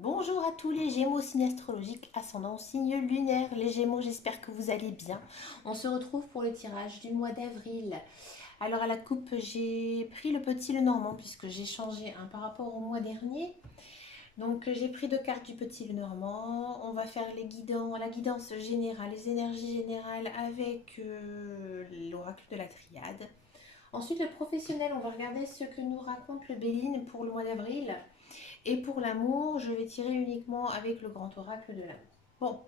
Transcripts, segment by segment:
Bonjour à tous les Gémeaux, signe astrologique, ascendant signe lunaire. Les Gémeaux, j'espère que vous allez bien. On se retrouve pour le tirage du mois d'avril. Alors à la coupe, j'ai pris le petit Lenormand puisque j'ai changé par rapport au mois dernier. Donc j'ai pris deux cartes du petit Lenormand. On va faire la guidance générale, les énergies générales avec l'oracle de la Triade. Ensuite, le professionnel, on va regarder ce que nous raconte le Béline pour le mois d'avril. Et pour l'amour, je vais tirer uniquement avec le grand oracle de l'amour. Bon,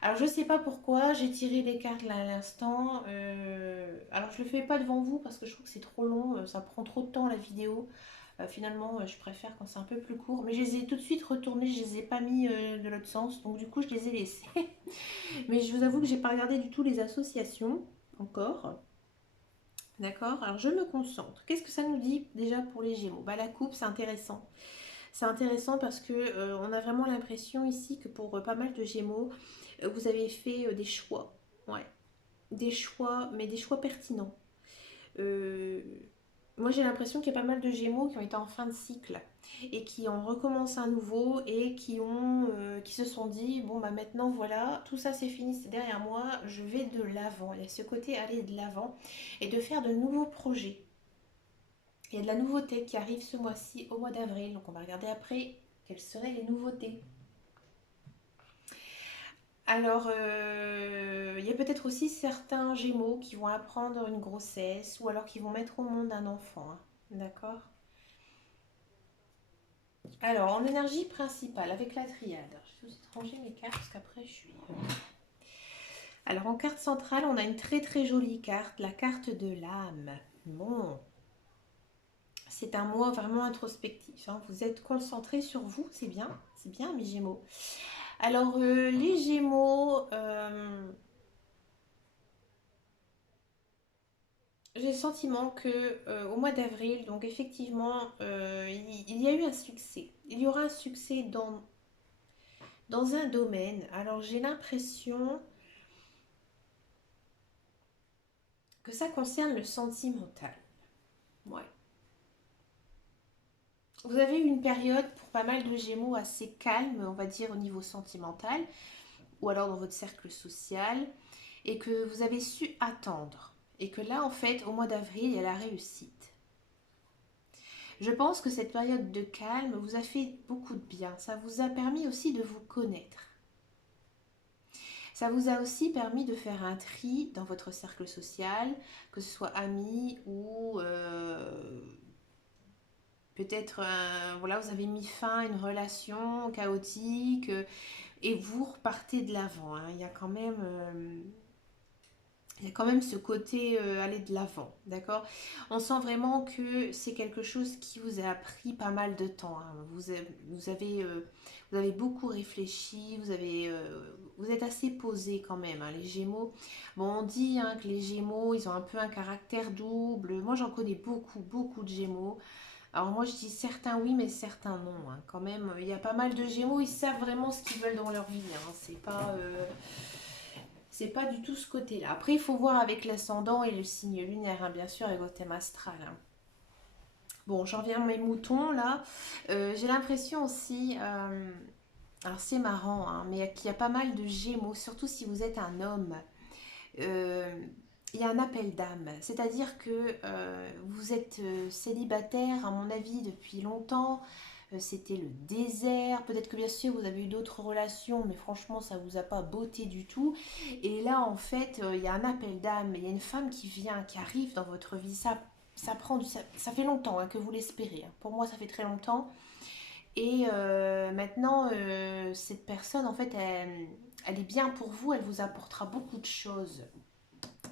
alors je ne sais pas pourquoi, j'ai tiré les cartes là à l'instant. Alors je ne le fais pas devant vous parce que je trouve que c'est trop long, ça prend trop de temps la vidéo. Finalement, je préfère quand c'est un peu plus court. Mais je les ai tout de suite retournés, je les ai pas mis de l'autre sens. Donc du coup, je les ai laissés. Mais je vous avoue que j'ai pas regardé du tout les associations encore. D'accord. Alors je me concentre. Qu'est-ce que ça nous dit déjà pour les Gémeaux? Bah la coupe, c'est intéressant. C'est intéressant parce que on a vraiment l'impression ici que pour pas mal de Gémeaux, vous avez fait des choix. Ouais, des choix, mais des choix pertinents. Euh, Moi j'ai l'impression qu'il y a pas mal de Gémeaux qui ont été en fin de cycle et qui ont recommencé à nouveau et qui se sont dit bon bah maintenant voilà, tout ça c'est fini, c'est derrière moi, je vais de l'avant. Il y a ce côté aller de l'avant et de faire de nouveaux projets. Il y a de la nouveauté qui arrive ce mois-ci, au mois d'avril. Donc on va regarder après quelles seraient les nouveautés. Alors, il y a peut-être aussi certains Gémeaux qui vont apprendre une grossesse ou alors qui vont mettre au monde un enfant, hein. D'accord. Alors, en énergie principale, avec la triade. Je vais vous ranger mes cartes parce qu'après je suis. Alors, en carte centrale, on a une très très jolie carte, la carte de l'âme. Bon, c'est un mois vraiment introspectif, hein. Vous êtes concentré sur vous, c'est bien mes Gémeaux. Alors, les Gémeaux, j'ai le sentiment que au mois d'avril, donc effectivement, il y a eu un succès. Il y aura un succès dans un domaine. Alors, j'ai l'impression que ça concerne le sentimental. Ouais. Vous avez eu une période pour pas mal de Gémeaux assez calme, on va dire, au niveau sentimental, ou alors dans votre cercle social, et que vous avez su attendre. Et que là, en fait, au mois d'avril, il y a la réussite. Je pense que cette période de calme vous a fait beaucoup de bien. Ça vous a permis aussi de vous connaître. Ça vous a aussi permis de faire un tri dans votre cercle social, que ce soit amis ou peut-être, voilà, vous avez mis fin à une relation chaotique et vous repartez de l'avant, hein. Il y a quand même ce côté aller de l'avant, d'accord. On sent vraiment que c'est quelque chose qui vous a pris pas mal de temps, hein. Vous avez beaucoup réfléchi, vous êtes assez posé quand même, hein, les Gémeaux. Bon, on dit hein, que les Gémeaux, ils ont un peu un caractère double. Moi, j'en connais beaucoup, beaucoup de Gémeaux. Alors moi, je dis certains oui, mais certains non, hein. Quand même, il y a pas mal de Gémeaux, ils savent vraiment ce qu'ils veulent dans leur vie, hein. C'est pas du tout ce côté-là. Après, il faut voir avec l'ascendant et le signe lunaire, hein, bien sûr, et votre thème astral, hein. Bon, j'en viens à mes moutons, là. J'ai l'impression aussi, alors c'est marrant, hein, mais qu'il y a pas mal de Gémeaux, surtout si vous êtes un homme. Euh, il y a un appel d'âme, c'est-à-dire que vous êtes célibataire, à mon avis, depuis longtemps. C'était le désert. Peut-être que bien sûr vous avez eu d'autres relations, mais franchement ça vous a pas botté du tout. Et là en fait il y a un appel d'âme. Il y a une femme qui vient, qui arrive dans votre vie. Ça fait longtemps hein, que vous l'espérez, hein. Pour moi ça fait très longtemps. Et maintenant cette personne en fait elle est bien pour vous. Elle vous apportera beaucoup de choses.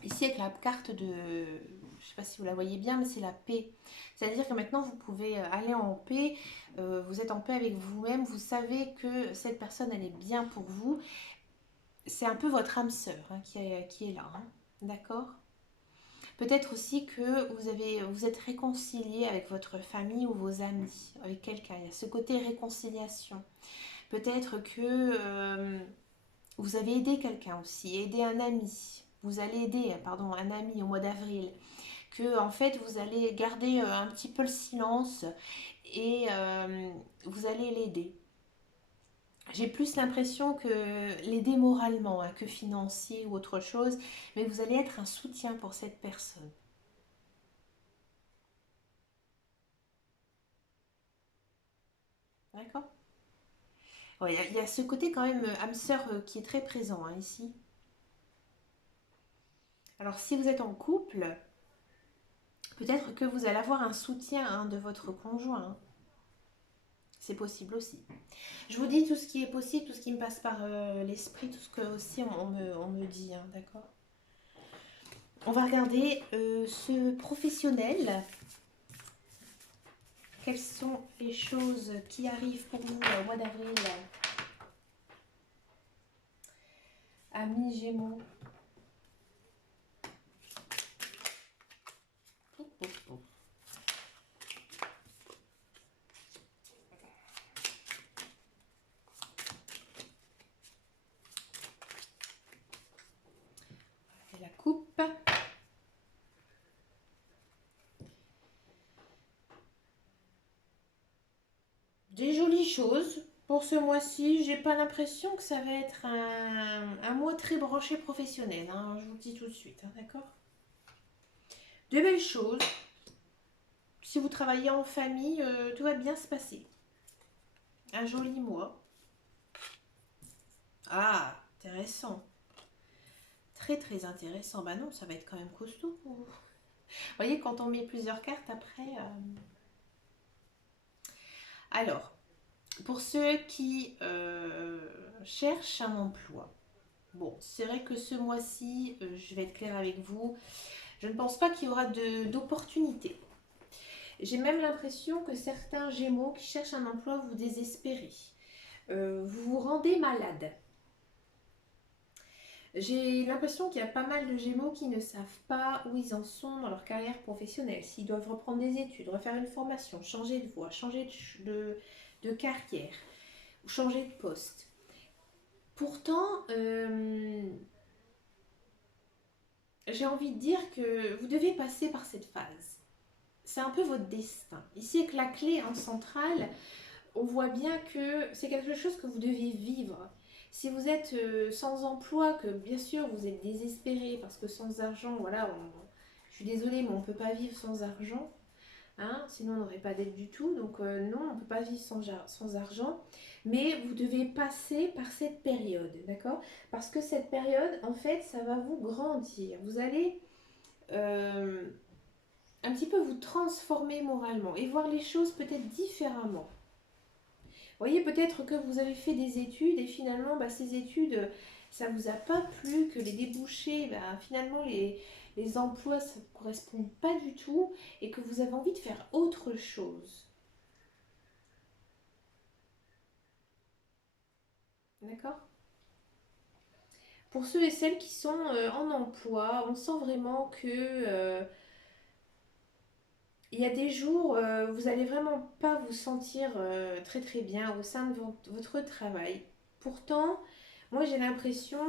Ici avec la carte de, je sais pas si vous la voyez bien, mais c'est la paix. C'est-à-dire que maintenant vous pouvez aller en paix, vous êtes en paix avec vous-même, vous savez que cette personne elle est bien pour vous. C'est un peu votre âme sœur hein, qui est là, hein. D'accord. Peut-être aussi que vous êtes réconcilié avec votre famille ou vos amis, avec quelqu'un. Il y a ce côté réconciliation. Peut-être que vous avez aidé quelqu'un aussi, aidé un ami. Vous allez aider, pardon, un ami au mois d'avril. Que en fait vous allez garder un petit peu le silence et vous allez l'aider. J'ai plus l'impression que l'aider moralement, hein, que financier ou autre chose, mais vous allez être un soutien pour cette personne. D'accord? Ouais, il y a ce côté quand même âme sœur qui est très présent hein, ici. Alors si vous êtes en couple, peut-être que vous allez avoir un soutien hein, de votre conjoint, hein. C'est possible aussi. Je vous dis tout ce qui est possible, tout ce qui me passe par l'esprit, tout ce que aussi on me dit, hein, d'accord? On va regarder ce professionnel. Quelles sont les choses qui arrivent pour vous au mois d'avril? Amis Gémeaux. Oh, oh, oh. Et la coupe. Des jolies choses. Pour ce mois-ci, j'ai pas l'impression que ça va être un mois très branché professionnel, hein, je vous le dis tout de suite, hein, d'accord? De belles choses. Si vous travaillez en famille, tout va bien se passer. Un joli mois. Ah, intéressant. Très très intéressant. Bah non, ça va être quand même costaud pour vous. Vous voyez, quand on met plusieurs cartes après... Alors, pour ceux qui cherchent un emploi, bon, c'est vrai que ce mois-ci, je vais être claire avec vous, je ne pense pas qu'il y aura d'opportunités. J'ai même l'impression que certains Gémeaux qui cherchent un emploi vous désespérez. Vous vous rendez malade. J'ai l'impression qu'il y a pas mal de Gémeaux qui ne savent pas où ils en sont dans leur carrière professionnelle. S'ils doivent reprendre des études, refaire une formation, changer de voie, changer de carrière, ou changer de poste. Pourtant, j'ai envie de dire que vous devez passer par cette phase. C'est un peu votre destin. Ici, avec la clé en centrale, on voit bien que c'est quelque chose que vous devez vivre. Si vous êtes sans emploi, que bien sûr vous êtes désespéré parce que sans argent, voilà, je suis désolée, mais on ne peut pas vivre sans argent. Hein, sinon on n'aurait pas d'aide du tout. Donc non, on ne peut pas vivre sans argent. Mais vous devez passer par cette période, d'accord? Parce que cette période, en fait, ça va vous grandir. Vous allez euh, un petit peu vous transformer moralement et voir les choses peut-être différemment. Vous voyez, peut-être que vous avez fait des études et finalement, bah, ces études, ça ne vous a pas plu, que les débouchés, bah, finalement, les emplois, ça ne correspond pas du tout et que vous avez envie de faire autre chose. D'accord? Pour ceux et celles qui sont en emploi, on sent vraiment que il y a des jours, vous allez vraiment pas vous sentir très très bien au sein de votre travail. Pourtant, moi j'ai l'impression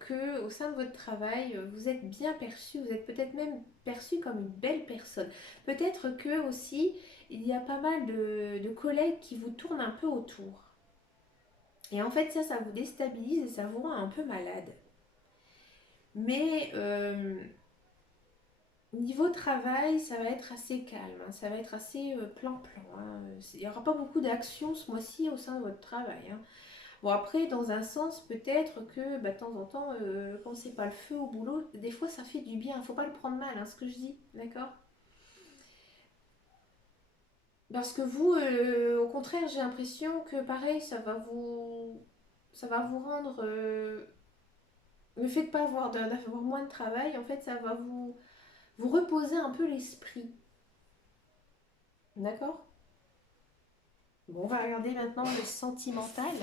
que au sein de votre travail, vous êtes bien perçu, vous êtes peut-être même perçu comme une belle personne. Peut-être que aussi il y a pas mal de collègues qui vous tournent un peu autour. Et en fait, ça vous déstabilise et ça vous rend un peu malade. Mais niveau travail, ça va être assez calme, hein, ça va être assez plan-plan, hein. Il n'y aura pas beaucoup d'action ce mois-ci au sein de votre travail, hein. Bon, après, dans un sens, peut-être que bah, de temps en temps, quand c'est pas le feu au boulot, des fois ça fait du bien. Il ne faut pas le prendre mal, hein, ce que je dis, d'accord? Parce que vous, au contraire, j'ai l'impression que pareil, ça va vous rendre. Le fait de pas d'avoir moins de travail, en fait, ça va vous reposer un peu l'esprit. D'accord? Bon, on va regarder maintenant le sentimental.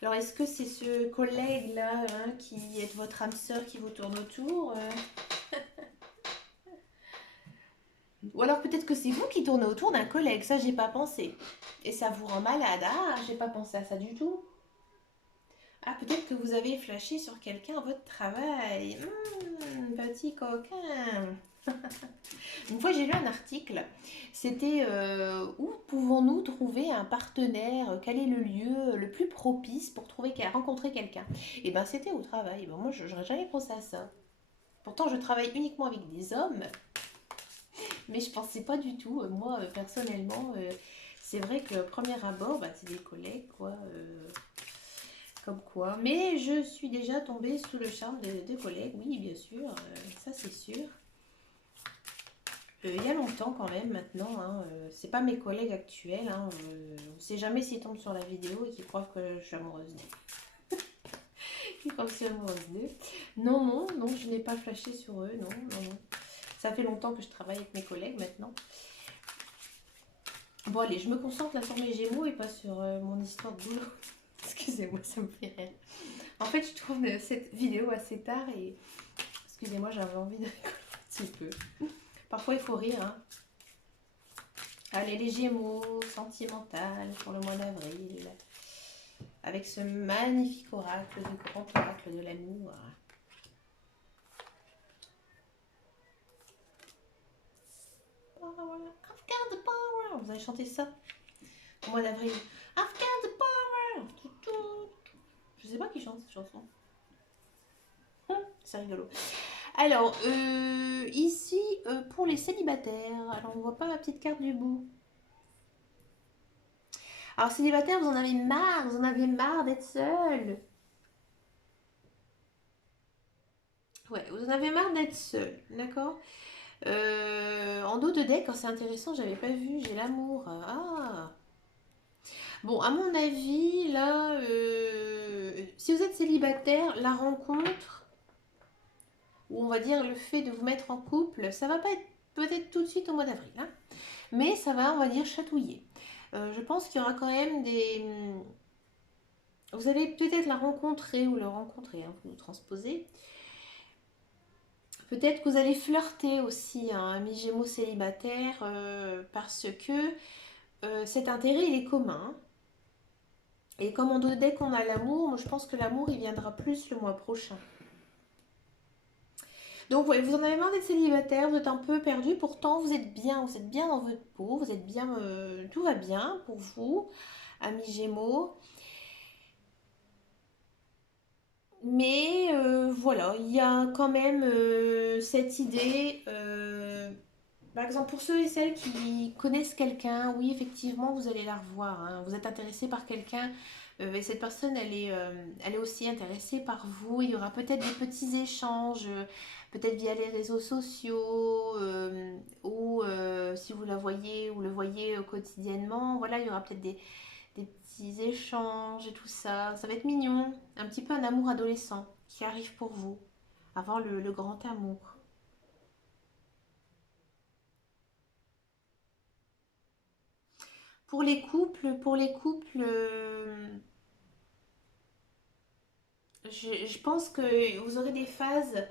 Alors, est-ce que c'est ce collègue-là hein, qui est votre âme sœur qui vous tourne autour Ou alors peut-être que c'est vous qui tournez autour d'un collègue, ça j'ai pas pensé. Et ça vous rend malade. Ah, j'ai pas pensé à ça du tout. Ah, peut-être que vous avez flashé sur quelqu'un à votre travail. Petit coquin. Une fois, j'ai lu un article, c'était où pouvons-nous trouver un partenaire, quel est le lieu le plus propice pour rencontrer quelqu'un? Et ben, c'était au travail. Ben, moi, je n'aurais jamais pensé à ça. Pourtant, je travaille uniquement avec des hommes, mais je pensais pas du tout. Moi, personnellement, c'est vrai que premier abord, bah, c'est des collègues, quoi. Comme quoi. Mais je suis déjà tombée sous le charme de collègues, oui, bien sûr, ça c'est sûr. Il y a longtemps quand même maintenant, hein, c'est pas mes collègues actuels, hein, on ne sait jamais s'ils tombent sur la vidéo et qu'ils croient que je suis amoureuse d'eux. Qu'ils croient que je suis amoureuse d'eux. Non, non, non, je n'ai pas flashé sur eux, non, non, non. Ça fait longtemps que je travaille avec mes collègues maintenant. Bon allez, je me concentre là sur mes gémeaux et pas sur mon histoire de boulot. Excusez-moi, ça me fait rire. En fait, je tourne cette vidéo assez tard et excusez-moi, j'avais envie de rigoler un petit peu. Parfois, il faut rire, hein. Allez, les Gémeaux, sentimental pour le mois d'avril, avec ce magnifique oracle, le grand oracle de l'amour. I've got the power. Vous avez chanté ça au mois d'avril. I've got the power. Je sais pas qui chante cette chanson. C'est rigolo. Alors, ici, pour les célibataires, alors on voit pas ma petite carte du bout. Alors, célibataire, vous en avez marre d'être seul. Ouais, vous en avez marre d'être seul, d'accord. En dos de deck, quand c'est intéressant, j'avais pas vu, j'ai l'amour. Ah. Bon, à mon avis, là, si vous êtes célibataire, la rencontre, ou on va dire le fait de vous mettre en couple, ça va pas être peut-être tout de suite au mois d'avril, hein, mais ça va, on va dire, chatouiller. Je pense qu'il y aura quand même des... Vous allez peut-être la rencontrer ou le rencontrer, hein, vous transposez. Peut-être que vous allez flirter aussi, hein, ami Gémeaux célibataire, parce que cet intérêt, il est commun. Et comme dès qu'on a l'amour, moi je pense que l'amour, il viendra plus le mois prochain. Donc ouais, vous en avez marre d'être célibataire, vous êtes un peu perdu, pourtant vous êtes bien dans votre peau, vous êtes bien, tout va bien pour vous, ami Gémeaux. Mais voilà, il y a quand même cette idée, par exemple pour ceux et celles qui connaissent quelqu'un, oui effectivement vous allez la revoir, hein. Vous êtes intéressé par quelqu'un et cette personne elle est aussi intéressée par vous. Il y aura peut-être des petits échanges, peut-être via les réseaux sociaux ou si vous la voyez ou le voyez quotidiennement, voilà, il y aura peut-être des petits échanges et tout ça. Ça va être mignon. Un petit peu un amour adolescent qui arrive pour vous avant le grand amour. Pour les couples, je pense que vous aurez des phases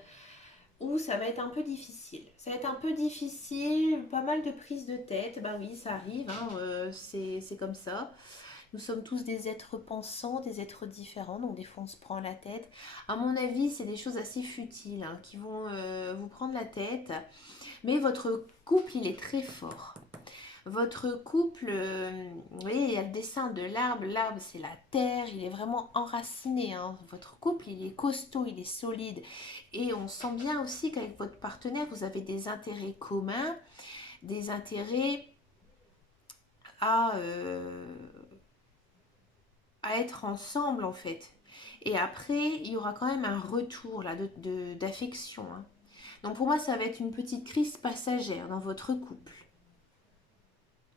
où ça va être un peu difficile. Ça va être un peu difficile, pas mal de prises de tête. Bah oui, ça arrive, hein, c'est comme ça. Nous sommes tous des êtres pensants, des êtres différents, donc des fois on se prend la tête. À mon avis, c'est des choses assez futiles, hein, qui vont vous prendre la tête. Mais votre couple, il est très fort. Votre couple, vous voyez, il y a le dessin de l'arbre. L'arbre, c'est la terre. Il est vraiment enraciné, hein. Votre couple, il est costaud, il est solide. Et on sent bien aussi qu'avec votre partenaire, vous avez des intérêts communs, des intérêts à, à être ensemble, en fait. Et après, il y aura quand même un retour là d'affection, hein. Donc pour moi, ça va être une petite crise passagère dans votre couple.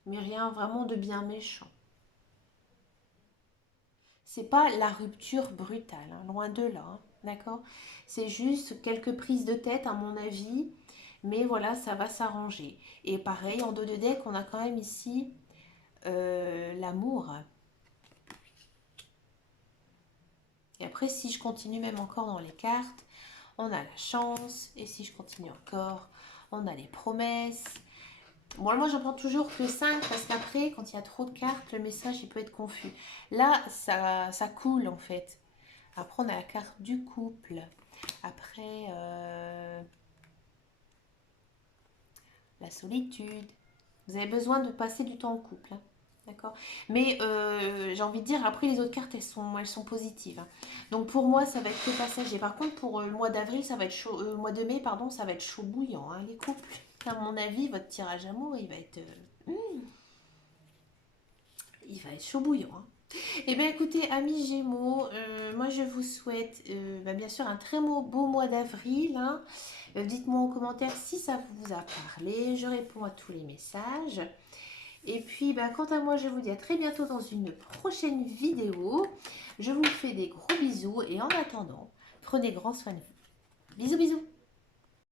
Mais rien vraiment de bien méchant. C'est pas la rupture brutale, hein, loin de là, hein, d'accord. C'est juste quelques prises de tête à mon avis, mais voilà, ça va s'arranger. Et pareil, en dos de deck, on a quand même ici l'amour. Et après, si je continue même encore dans les cartes, on a la chance. Et si je continue encore, on a les promesses. Bon, moi, j'en prends toujours que 5 parce qu'après, quand il y a trop de cartes, le message, il peut être confus. Là, ça coule en fait. Après, on a la carte du couple. Après, la solitude. Vous avez besoin de passer du temps en couple, hein. D'accord? Mais j'ai envie de dire, après les autres cartes, elles sont positives, hein. Donc pour moi, ça va être que passager. Par contre, pour le mois d'avril, ça va être chaud. Mois de mai, pardon, ça va être chaud bouillant, hein, les couples. À mon avis, votre tirage amour, il va être chaud bouillant, hein. Eh bien écoutez, amis Gémeaux, moi je vous souhaite bien sûr un très beau mois d'avril, hein. Dites-moi en commentaire si ça vous a parlé, je réponds à tous les messages. Et puis quant à moi, je vous dis à très bientôt dans une prochaine vidéo. Je vous fais des gros bisous et en attendant, prenez grand soin de vous. Bisous bisous.